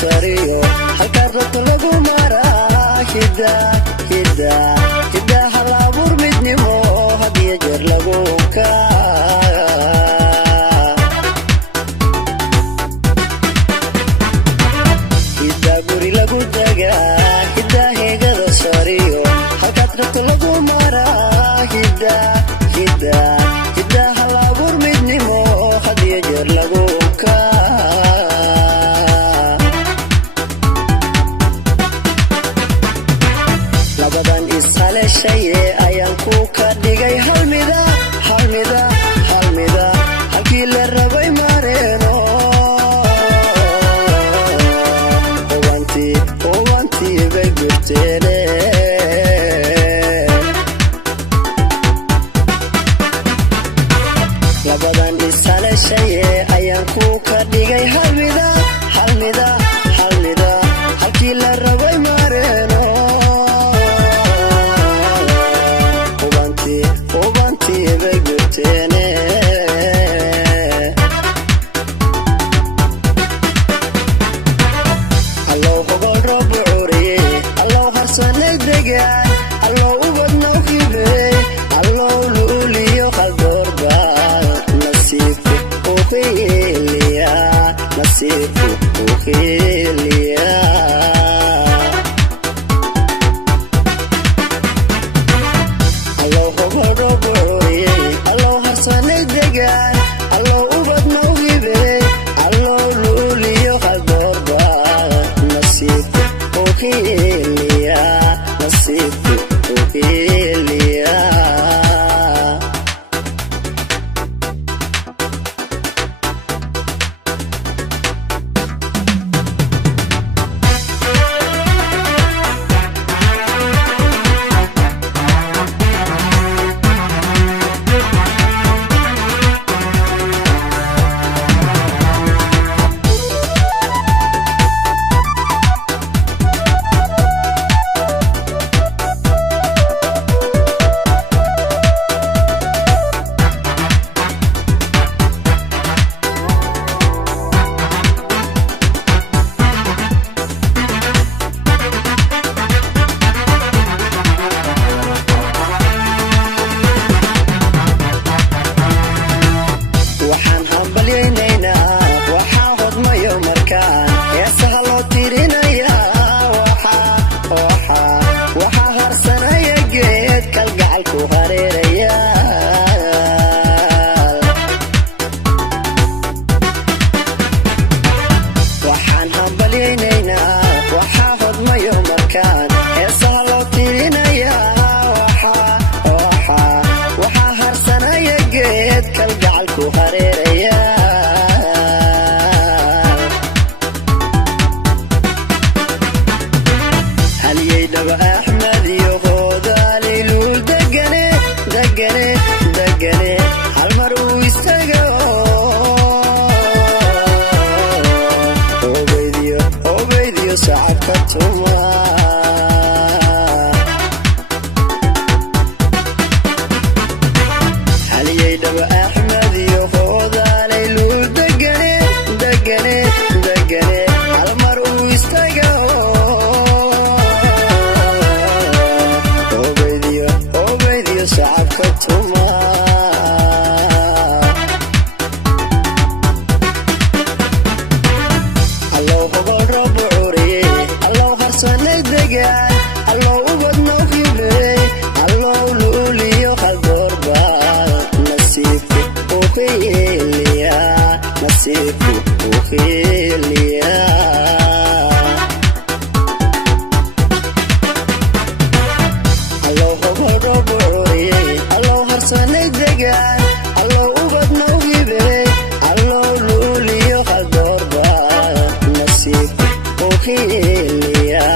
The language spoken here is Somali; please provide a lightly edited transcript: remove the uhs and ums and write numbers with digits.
sariyo halka rabto lagu maraa hida halabuur midnimo hadiya jeer lagu hida guri lagu dagaa hida heegada sariyo halka rabto lagu maraa hida halabuur midnimo hadiya jeer lagu labadan ishaleeshaye ayaan ku ka dhigay halmida halkii la rabay mareeno hubantii bay gurteene labadan ishaleeshaye ayaan ku ka dhigay halmida halkii la rabay mareeno hubantii bay gurteene allow hogol roob curiye allow harsanay degaan allow ubadna u hibey allow luuliyo qaldoorba nasiibku u hiiliya allow hogol roob curiye allow harsanay degaan allow ubadna u hibey allow luuliyo qaldoorba nasiibku u hiiliya waxaan hambalyaynaa waxaa hodmayo markaan heesaha loo tirinayaa waxaa harsanaya geed kalgacalku hareeraya waxaan hambalyaynaynaa waxaa hodmayo markaan heesaha loo tirinayaa waxaa harsanaya geed kalgacalku hareeraya haliyey dhaba axmed iyo hoodaalay luul degane hal mar uu istaga obeydiyo sacabka tuma haliyey dhaba axmed iyo hoodaalay luul degane hal mar uu istaga obeydiyo sacabka tuma allow hogol roob curiye allow harsanay degaan allow ubadna u hibey allow luuliyo qaldoorba nasiibku u hiiliya allow hogol roob curiye allow harsanay degaan allow ubadna u hibey allow luuliyo qaldoorba nasiibku u hiiliya